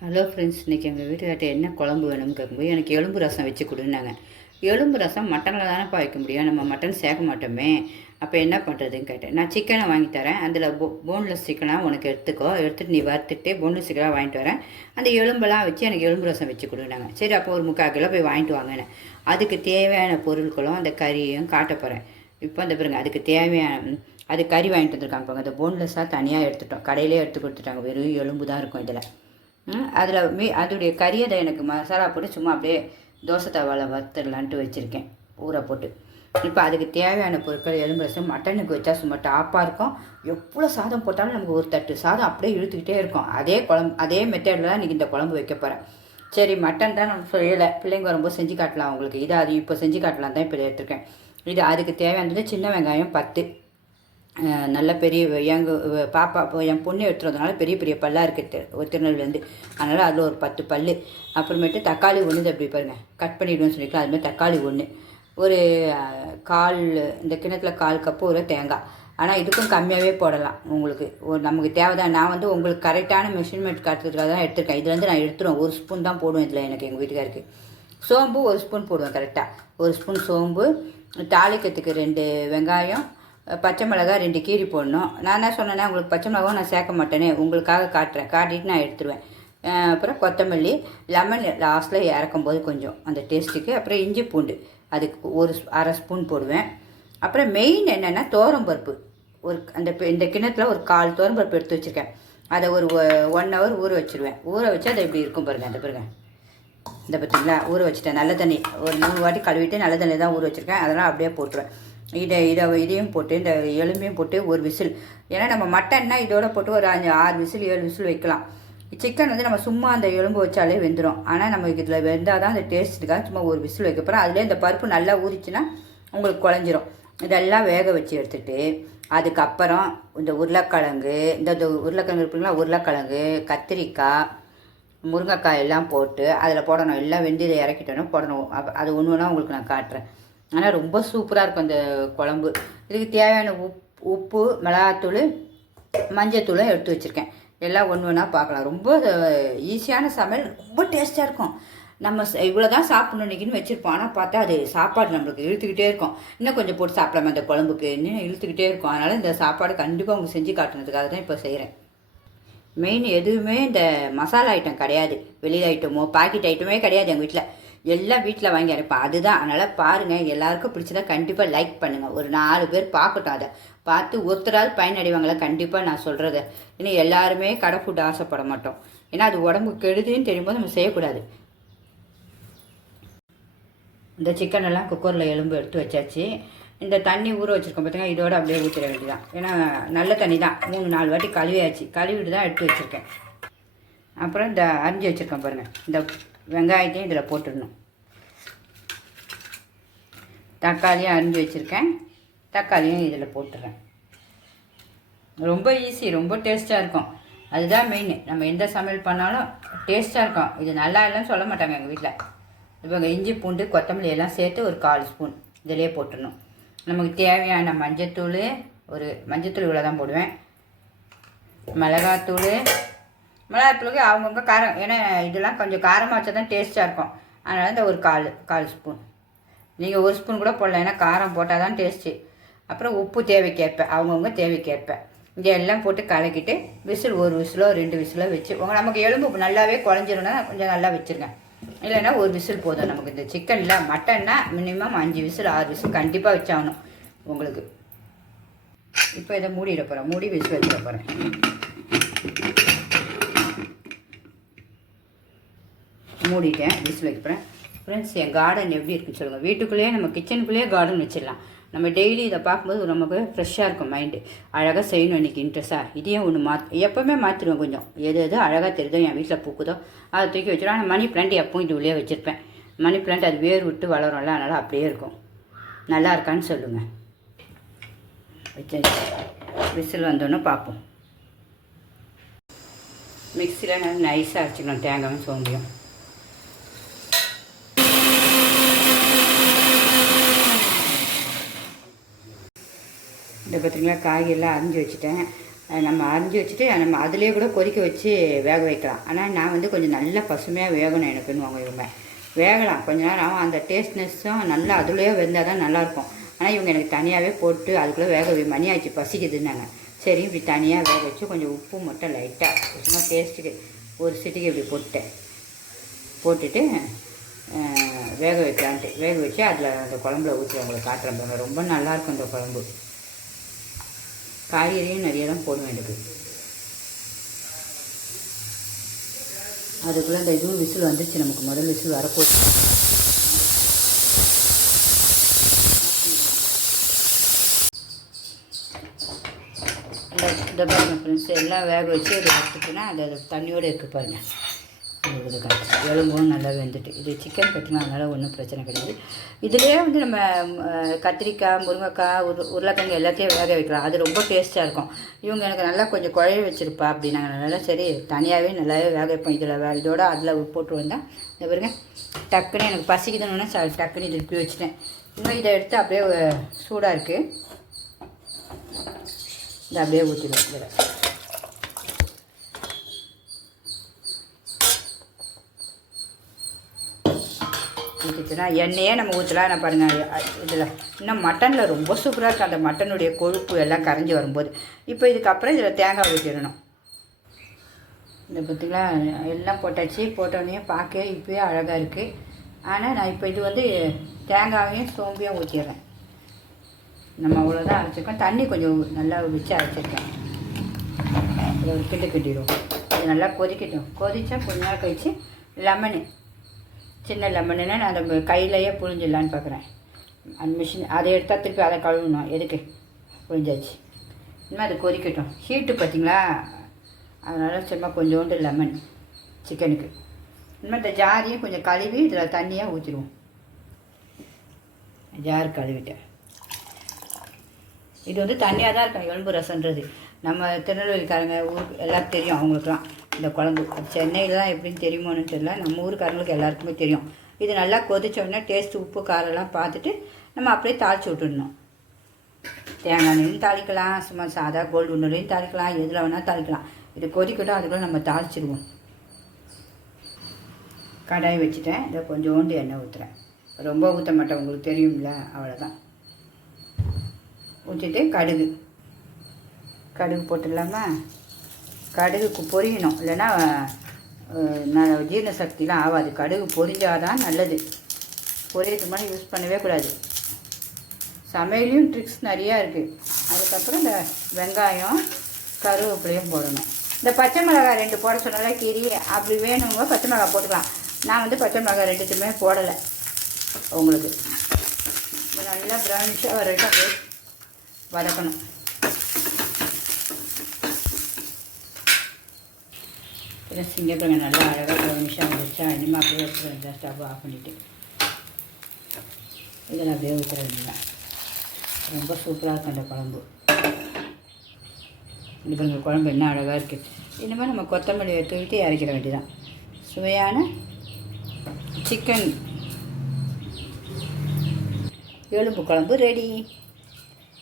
Hello friends இன்றைக்கி எங்கள் வீட்டுக்கார்ட்ட என்ன குழம்பு வேணும்னு கேட்கும்போது எனக்கு எலும்பு ரசம் வச்சு கொடுன்னாங்க. எலும்பு ரசம் மட்டனில் தானேப்பா வைக்க முடியும்? நம்ம மட்டன் சேர்க்க மாட்டோமே. அப்போ என்ன பண்ணுறதுன்னு கேட்டேன். நான் சிக்கனை வாங்கி தரேன். அதில் போ போன்லெஸ் சிக்கனாக உனக்கு எடுத்துக்கோ. எடுத்துகிட்டு நீ வறுத்துட்டு போன்லெஸ் சிக்கனாக வாங்கிட்டு வரேன். அந்த எலும்பெல்லாம் வச்சு எனக்கு எலும்பு ரசம் வச்சு கொடுன்னாங்க. சரி அப்போ ஒரு முக்கால் கிலோ போய் வாங்கிட்டு வாங்கினேன். அதுக்கு தேவையான பொருட்களும் அந்த கறியும் காட்ட போகிறேன் இப்போ அந்த பாருங்க அதுக்கு தேவையான அது கறி வாங்கிட்டு வந்திருக்காங்க பாருங்க. அந்த போன்லெஸ்ஸாக தனியாக எடுத்துட்டோம். கடையிலே எடுத்து கொடுத்துட்டாங்க. வெறும் எலும்பு தான் இருக்கும் இதில். அதில் மீ அதோடைய கறியை அதை எனக்கு மசாலா போட்டு சும்மா அப்படியே தோசை தவாவில் வறுத்துடலான்ட்டு வச்சுருக்கேன். ஊற போட்டு. இப்போ அதுக்கு தேவையான பொருட்கள் எலும்பு ரசம் மட்டனுக்கு வச்சா சும்மா டாப்பாக இருக்கும். எவ்வளோ சாதம் போட்டாலும் நமக்கு ஒரு தட்டு சாதம் அப்படியே இழுத்துக்கிட்டே இருக்கும். அதே குழம்பு அதே மெத்தடில் தான் இன்றைக்கி இந்த குழம்பு வைக்க போகிறேன் சரி மட்டன் தான் நம்ம சொல்லலை பிள்ளைங்க வரும்போது செஞ்சு காட்டலாம் உங்களுக்கு இது அது இப்போ செஞ்சு காட்டலாம் தான் இப்போ எடுத்துருக்கேன். இது அதுக்கு தேவையானது சின்ன வெங்காயம் பத்து. நல்ல பெரிய எங்கள் பாப்பா இப்போ என் பொண்ணு எடுத்துகிட்டு வந்தனால பெரிய பெரிய பல்லாக இருக்குது ஒரு திருநெல்வேலேருந்து அதனால் அதில் ஒரு பத்து பல் அப்புறமேட்டு தக்காளி ஒன்று அப்படி பாருங்கள் கட் பண்ணிவிடுவேன்னு சொல்லிக்கலாம் அதுமாதிரி தக்காளி ஒன்று ஒரு கால் இந்த கிணத்துல கால் கப்பு ஒரு தேங்காய். ஆனால் இதுக்கும் கம்மியாகவே போடலாம் உங்களுக்கு. ஒரு நமக்கு தேவைதான். நான் வந்து உங்களுக்கு கரெக்டான மெஷர்மெண்ட் காட்டுறதுக்காக தான் எடுத்திருக்கேன். இதுலேருந்து நான் எடுத்துருவேன். ஒரு ஸ்பூன் தான் போடுவேன் இதில் எனக்கு எங்கள் வீட்டுக்காருக்கு. சோம்பு ஒரு ஸ்பூன் போடுவேன் கரெக்டாக ஒரு ஸ்பூன் சோம்பு தாளிக்கிறதுக்கு ரெண்டு வெங்காயம் பச்சை மிளகா ரெண்டு கீரி போடணும். நான் என்ன சொன்னேன்னா உங்களுக்கு பச்சை மிளகாவும் நான் சேர்க்க மாட்டேனே உங்களுக்காக காட்டுறேன். காட்டிட்டு நான் எடுத்துருவேன். அப்புறம் கொத்தமல்லி லெமன் லாஸ்ட்டில் இறக்கும்போது கொஞ்சம் அந்த டேஸ்ட்டுக்கு. அப்புறம் இஞ்சி பூண்டு அதுக்கு ஒரு அரை ஸ்பூன் போடுவேன். அப்புறம் மெயின் என்னென்னா பருப்பு ஒரு அந்த இந்த கிணத்துல ஒரு கால் பருப்பு எடுத்து வச்சுருக்கேன். அதை ஒரு ஒன் ஹவர் ஊற வச்சுருவேன். ஊற வச்சு அதை இப்படி இருக்கும் பாருங்க அந்த பாருங்கள் இந்த பார்த்தீங்களா? ஊற வச்சுட்டேன். நல்ல தண்ணி ஒரு மூணு வாட்டி கழுவிட்டு நல்ல தண்ணி தான் ஊற வச்சுருக்கேன். அதெல்லாம் அப்படியே போட்டுருவேன். இதை இதை இதையும் போட்டு இந்த எலும்பையும் போட்டு ஒரு விசில். ஏன்னா நம்ம மட்டன்னா இதோட போட்டு ஒரு அஞ்சு ஆறு விசில் ஏழு விசில் வைக்கலாம். சிக்கன் வந்து நம்ம சும்மா அந்த எலும்பு வச்சாலே வெந்துடும் ஆனால் நமக்கு இதில் வெந்தால் தான் அந்த டேஸ்ட்டுக்காக சும்மா ஒரு விசில் வைக்க போகிறோம் அதிலே இந்த பருப்பு நல்லா ஊறிச்சுன்னா உங்களுக்கு குழஞ்சிரும். இதெல்லாம் வேக வச்சு எடுத்துகிட்டு அதுக்கப்புறம் இந்த உருளைக்கிழங்கு இந்த உருளைக்கிழங்கு இருப்பீங்களா உருளைக்கிழங்கு கத்திரிக்காய் முருங்கைக்காய் எல்லாம் போட்டு அதில் போடணும். எல்லாம் வெந்து இதை இறக்கிட்டோன்னா போடணும். அது ஒன்று ஒன்றா உங்களுக்கு நான் காட்டுறேன். ஆனால் ரொம்ப சூப்பராக இருக்கும் அந்த குழம்பு. இதுக்கு தேவையான உப் உப்பு மிளகாத்தூள் மஞ்சத்தூளும் எடுத்து வச்சுருக்கேன். எல்லாம் ஒன்று ஒன்றா பார்க்கலாம். ரொம்ப ஈஸியான சமையல். ரொம்ப டேஸ்ட்டாக இருக்கும். நம்ம இவ்வளோ தான் சாப்பிடணும் இன்றைக்கின்னு வச்சுருப்போம். ஆனால் பார்த்தா அது சாப்பாடு நம்மளுக்கு இழுத்துக்கிட்டே இருக்கும். இன்னும் கொஞ்சம் போட்டு சாப்பிடலாமா அந்த குழம்புக்கு? இன்னும் இழுத்துக்கிட்டே இருக்கும். அதனால் இந்த சாப்பாடு கண்டிப்பாக உங்களுக்கு செஞ்சு காட்டுனதுக்காக தான் இப்போ செய்கிறேன் மெயின் எதுவுமே இந்த மசாலா ஐட்டம் கிடையாது. வெளியில் ஐட்டமோ பாக்கெட் ஐட்டமே கிடையாது எங்கள் வீட்டில் எல்லாம் வீட்டில் வாங்கி அரைப்பேன் அதுதான். அதனால் பாருங்கள் எல்லாருக்கும் பிடிச்சதா கண்டிப்பாக லைக் பண்ணுங்கள் ஒரு நாலு பேர் பார்க்கட்டும் அதை. பார்த்து ஒருத்தராவது பயனடைவாங்களா? கண்டிப்பாக நான் சொல்கிறத இன்னும் எல்லாருமே கடை ஃபுட் ஆசைப்பட மாட்டோம். ஏன்னா அது உடம்புக்கு கெடுதுன்னு தெரியும்போது நம்ம செய்யக்கூடாது. இந்த சிக்கனெல்லாம் குக்கரில் எலும்பு எடுத்து வச்சாச்சு. இந்த தண்ணி ஊற வச்சுருக்கோம் பார்த்தீங்கன்னா இதோட அப்படியே ஊற்றிட வேண்டியதான் ஏன்னா நல்ல தண்ணி தான் மூணு நாலு வாட்டி கழுவியாச்சு. கழுவிட்டு தான் எடுத்து வச்சுருக்கேன். அப்புறம் இந்த அரிஞ்சு வச்சுருக்கேன் பாருங்கள் இந்த வெங்காயத்தையும் இதில் போட்டுடணும். தக்காளியும் அரிஞ்சு வச்சுருக்கேன். தக்காளியும் இதில் போட்டுடுறேன் ரொம்ப ஈஸி ரொம்ப டேஸ்ட்டாக இருக்கும். அதுதான் மெயின் நம்ம எந்த சமையல் பண்ணாலும் டேஸ்ட்டாக இருக்கும். இது நல்லா இல்லைன்னு சொல்ல மாட்டாங்க எங்கள் வீட்டில். இப்போ இஞ்சி பூண்டு கொத்தமல்லி எல்லாம் சேர்த்து ஒரு கால் ஸ்பூன் இதிலே போட்டுடணும். நமக்கு தேவையான மஞ்சத்தூள் ஒரு மஞ்சத்தூள் இவ்வளோ தான் போடுவேன். மிளகாத்தூள் மிளகாத்தூளுக்கு அவங்கவுங்க காரம் ஏன்னா இதெல்லாம் கொஞ்சம் காரமாக வச்சா தான் டேஸ்ட்டாக இருக்கும். அதனால் இந்த ஒரு கால் கால் ஸ்பூன். நீங்கள் ஒரு ஸ்பூன் கூட போடலாம் ஏன்னா காரம் போட்டால் தான் டேஸ்ட்டு அப்புறம் உப்பு தேவைக்கேற்பேன் அவங்கவுங்க தேவைக்கேற்பேன் இங்கே எல்லாம் போட்டு கலக்கிட்டு விசில் ஒரு விசிலோ ரெண்டு விசிலோ வச்சு உங்கள் நமக்கு எலும்பு நல்லாவே குழஞ்சிரும்னா கொஞ்சம் நல்லா வச்சுருங்க. இல்லைன்னா ஒரு விசில் போதும் நமக்கு. இந்த சிக்கனில் மட்டன்னா மினிமம் அஞ்சு விசில் ஆறு விசில் கண்டிப்பாக வச்சாகணும் உங்களுக்கு. இப்போ இதை மூடிட போகிறேன் மூடி விசில் வச்சிட போகிறேன் மூடிட்டேன் விசில் வைக்கிறேன். ஃப்ரெண்ட்ஸ் என் கார்டன் எப்படி இருக்குன்னு சொல்லுங்கள் வீட்டுக்குள்ளேயே நம்ம கிச்சனுக்குள்ளேயே கார்டன் வச்சிடலாம். நம்ம டெய்லி இதை பார்க்கும்போது நமக்கு ஃப்ரெஷ்ஷாக இருக்கும் மைண்டு அழகாக செய்யணும் இன்றைக்கி இன்ட்ரெஸ்ட்டாக இதையும் ஒன்று மாத் எப்போவுமே மாற்றிடுவேன் கொஞ்சம். எது எது அழகாக தெரியுதோ என் வீட்டில் பூக்குதோ அதை தூக்கி வச்சிடும் ஆனால் மணி பிளான்ட் எப்பவும் இது உள்ளே வச்சுருப்பேன். மணி பிளான்ட் அது வேர் விட்டு வளரும்ல அதனால் அப்படியே இருக்கும். நல்லா இருக்கான்னு சொல்லுங்கள் வச்சு விசில் வந்தோன்னே பார்ப்போம். மிக்சியில் நல்லா நைஸாக அரைச்சிக்கணும். தேங்காயும் சோம்பியும். இந்த பார்த்தீங்களா காய்கறிலாம் அரிஞ்சு வச்சுட்டேன். நம்ம அரிஞ்சு வச்சுட்டு நம்ம அதிலே கூட கொதிக்க வச்சு வேக வைக்கலாம். ஆனால் நான் வந்து கொஞ்சம் நல்லா பசுமையாக வேகணும் எனக்குன்னு இவங்க. வேகலாம். கொஞ்ச நேரம் ஆகும் அந்த டேஸ்ட்னஸும் நல்லா அதுலேயே வெந்தால் தான் நல்லாயிருக்கும். ஆனால் இவங்க எனக்கு தனியாகவே போட்டு அதுக்குள்ளே வேக மணி ஆச்சு பசிக்குதுன்னாங்க. சரி இப்படி தனியாக வேக வச்சு கொஞ்சம் உப்பு மட்டும் லைட்டாக சும்மா டேஸ்ட்டுக்கு. ஒரு சிட்டிக்கு இப்படி போட்டேன் போட்டுட்டு வேக வைக்கலான்ட்டு. வேக வச்சு அதில் அந்த குழம்புல ஊற்றி உங்களுக்கு காட்டுறேன் ரொம்ப நல்லாயிருக்கும் இந்த குழம்பு. காய்கறியும் நிறைய தான் போட வேண்டியது. அதுக்குள்ளே இந்த இதுவும் விசில் வந்துச்சு. நமக்கு முதல் விசில் வரப்போச்சு. இந்த பாருங்கள் ஃப்ரெண்ட்ஸ் எல்லாம் வேக வச்சு அதை எடுத்துட்டுனா அது தண்ணியோடு இருக்குது பாருங்கள் இது எலும்பும் நல்லா வெந்துட்டு. இது சிக்கன் பார்த்தீங்கன்னா அதனால் ஒன்றும் பிரச்சனை கிடையாது. இதுலேயே வந்து நம்ம கத்திரிக்காய் முருங்கைக்காய் உரு உருளைக்கிழங்கு எல்லாத்தையும் வேக வைக்கலாம். அது ரொம்ப டேஸ்ட்டாக இருக்கும். இவங்க எனக்கு நல்லா கொஞ்சம் குழைய வச்சுருப்பா அப்படின்னாங்க. நல்லா சரி தனியாகவே நல்லாவே வேக வைப்போம். இதில் வே இதோட அதில் போட்டு வந்தால் இந்த பாருங்க. டக்குன்னு எனக்கு பசிக்குதுன்னு ச டக்குன்னு இது இப்படி வச்சுட்டேன். இன்னும் இதை எடுத்து அப்படியே சூடாக இருக்குது இதை அப்படியே ஊற்றிடுவோம் இதில் ஊற்றிட்டுனா எண்ணெயே நம்ம ஊற்றலாம் நான் பாருங்கள் இதில் இன்னும் மட்டனில் ரொம்ப சூப்பராக இருக்கும். அந்த மட்டனுடைய கொழுப்பு எல்லாம் கரைஞ்சி வரும்போது. இப்போ இதுக்கப்புறம் இதில் தேங்காய் ஊற்றிடணும் இந்த பார்த்திங்களா எல்லாம் போட்டாச்சு. போட்டோடனே பார்க்க இப்போயே அழகாக இருக்குது ஆனால் நான் இப்போ இது வந்து தேங்காயையும் சோம்பையும் ஊற்றிடுறேன் நம்ம அவ்வளோதான் அரைச்சிருக்கோம். தண்ணி கொஞ்சம் நல்லா வச்சு அரைச்சிருக்கேன். ஒரு கிண்டு கிண்டிடுவோம் இது நல்லா கொதிக்கட்டும். கொதித்தா கொஞ்ச நேரம் கழித்து லெமனு. சின்ன லெமனுன்னா நான் அந்த கையிலையே புழிஞ்சிடலான்னு பார்க்குறேன். அந்த மிஷின் அதை எடுத்தால் திருப்பி அதை கழுவணும். எதுக்கு? புழிஞ்சாச்சு. இனிமேல் அது கொதிக்கட்டும். ஹீட்டு பார்த்தீங்களா? அதனால் சும்மா கொஞ்சோண்டு லெமன் சிக்கனுக்கு இனிமேல் இந்த ஜாரையும் கொஞ்சம் கழுவி இதில் தண்ணியாக ஊற்றிடுவோம் ஜார் கழுவிட்டேன். இது வந்து தண்ணியாக தான் இருக்கும். எலும்பு ரசன்றது நம்ம திருநெல்வேலிக்காரங்க ஊருக்கு எல்லாருக்கும் தெரியும் அவங்களுக்குலாம் இந்த குழம்பு. அது சென்னையில் தான் எப்படின்னு தெரியுமோன்னு தெரியல. நம்ம ஊருக்காரங்களுக்கு எல்லாருக்குமே தெரியும். இது நல்லா கொதிச்ச உடனே டேஸ்ட் உப்பு காரெல்லாம் பார்த்துட்டு நம்ம அப்படியே தாளித்து விட்டுடணும். தேங்காய் எண்ணெயும் தாளிக்கலாம். சும்மா சாதா கோல்டு உண்டையும் தாளிக்கலாம். எதில் வேணால் தாளிக்கலாம். இது கொதிக்கட்டும் அதுக்குள்ள நம்ம தாளிச்சிடுவோம் கடாய் வச்சுட்டேன். இதை கொஞ்சோண்டு எண்ணெய் ஊற்றுறேன் ரொம்ப ஊற்ற மாட்டேன். உங்களுக்கு தெரியும்ல. அவ்வளோதான் ஊற்றிட்டு கடுகு. கடுகு போட்டுடலாமா? கடுகு பொரியணும். இல்லைன்னா ந- ஜீரண சக்திலாம் ஆகாது. கடுகு பொரிஞ்சாதான் நல்லது. பொரியதுக்கு முன்னாடி யூஸ் பண்ணவே கூடாது. சமையலையும் ட்ரிக்ஸ் நிறையா இருக்குது அதுக்கப்புறம் இந்த வெங்காயம் கருவேப்பிலையும் போடணும். இந்த பச்சை மிளகாய் ரெண்டு போட சொன்னாலே கீரி அப்படி வேணுங்க பச்சை மிளகாய் போட்டுக்கலாம். நான் வந்து பச்சை மிளகாய் ரெண்டுத்துமே போடலை உங்களுக்கு. நல்லா ப்ரௌனிஷாக வரைக்கும் வதக்கணும். இதை சிங்கப்பிள்ளைங்க நல்லா அழகாக ப்ரௌனிஷாக வந்துச்சா இனிமேல் அப்படியே எடுத்து ஸ்டவ் ஆஃப் பண்ணிவிட்டு இதில் அப்படியே ஊற்றுற வேண்டியதான் ரொம்ப சூப்பராக இருக்கும் அந்த குழம்பு இப்போ இந்த குழம்பு என்ன அழகாக இருக்குது இனிமேல் நம்ம கொத்தமல்லியை தூவிட்டு இறக்கிற வேண்டியதான் சுவையான சிக்கன் எலும்பு குழம்பு ரெடி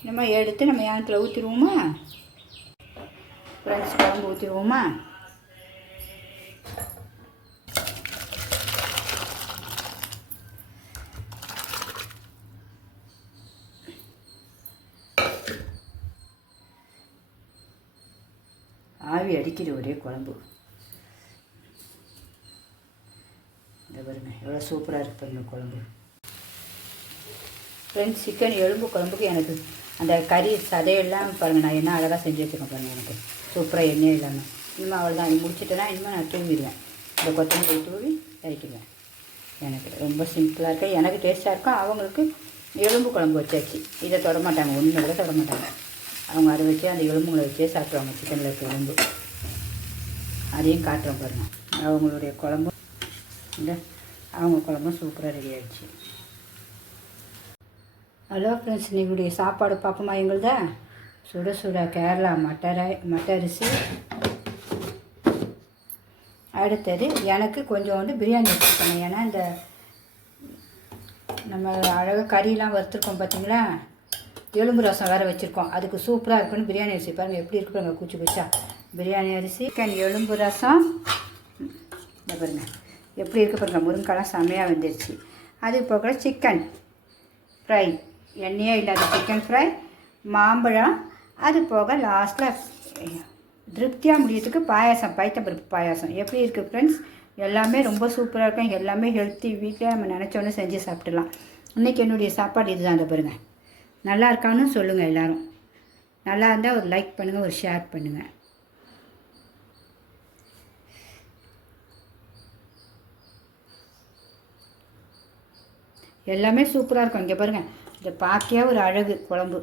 இனிமேல் எடுத்து நம்ம ஏனத்தில் ஊற்றிடுவோமா ஃப்ரெண்ட்ஸ் குழம்பு ஊற்றிடுவோமா ஆவி அடிக்கிற ஒரே குழம்பு இந்த பாருங்க எவ்வளோ சூப்பராக இருக்கு பாருங்க குழம்பு ஃப்ரெண்ட்ஸ் சிக்கன் எலும்பு குழம்புக்கு எனக்கு அந்த கறி சதையெல்லாம் பாருங்கள் நான் என்ன அழகாக செஞ்சு வச்சுருக்கேன் பாருங்கள் எனக்கு சூப்பராக எண்ணெய் இல்லாமல் இனிமேல் அவ்வளோதான் தான் முடிச்சிட்டேன்னா இனிமேல் நான் தூங்கிடுவேன் இந்த கொத்தமல்லி தூவி இறக்கிடுவேன் எனக்கு ரொம்ப சிம்பிளாக இருக்கு எனக்கு டேஸ்ட்டாக இருக்கும் அவங்களுக்கு எலும்பு குழம்பு வச்சாச்சு இதை தொட மாட்டாங்க கூட தொட மாட்டாங்க அவங்க அதை வச்சு அந்த எலும்புங்களை வச்சே சாப்பிடுவாங்க சிக்கனில் இருக்க எலும்பு அதையும் காட்டுறேன் பாருங்கள் அவங்களுடைய குழம்பும் இந்த அவங்க குழம்பும் சூப்பராக ரெடி ஆகிடுச்சு ஹலோ ஃப்ரெண்ட்ஸ் இன்னைக்குடைய சாப்பாடு பார்ப்போமா எங்களுதா? சுட சுட கேரளா மட்டரை மட்டரிசி. அடுத்தது எனக்கு கொஞ்சோண்டு பிரியாணி வச்சுருக்கணும் ஏன்னா இந்த நம்ம அழகாக கறியெலாம் வறுத்துருக்கோம் பார்த்தீங்களா எலும்பு ரசம் வேறு வச்சுருக்கோம். அதுக்கு சூப்பராக இருக்குன்னு பிரியாணி அரிசி பாருங்கள் எப்படி இருக்கு பாருங்க கூச்சி குச்சா. பிரியாணி அரிசி சிக்கன் எலும்பு ரசம். இந்த பாருங்க. எப்படி இருக்குது பாருங்கள் முருங்கெல்லாம் செம்மையாக வந்துருச்சு. அது போக சிக்கன் ஃப்ரை. எண்ணெயே இல்லாத சிக்கன் ஃப்ரை. மாம்பழம். அது போக லாஸ்ட்டில் திருப்தியாக முடியறதுக்கு பாயாசம் பைத்தம்பருப்பு பாயாசம். எப்படி இருக்குது ஃப்ரெண்ட்ஸ் எல்லாமே ரொம்ப சூப்பராக இருக்கும். எல்லாமே ஹெல்த்தி வீட்டில் நம்ம நினச்சோன்னு செஞ்சு சாப்பிட்டுலாம் இன்றைக்கி என்னுடைய சாப்பாடு இதுதான். அந்த பாருங்கள் நல்லா இருக்கான்னு சொல்லுங்கள் எல்லோரும். நல்லா இருந்தால் ஒரு லைக் பண்ணுங்கள் ஒரு ஷேர் பண்ணுங்கள் எல்லாமே சூப்பராக இருக்கும். இங்கே பாருங்கள் இதை பார்க்கே ஒரு அழகு குழம்பு.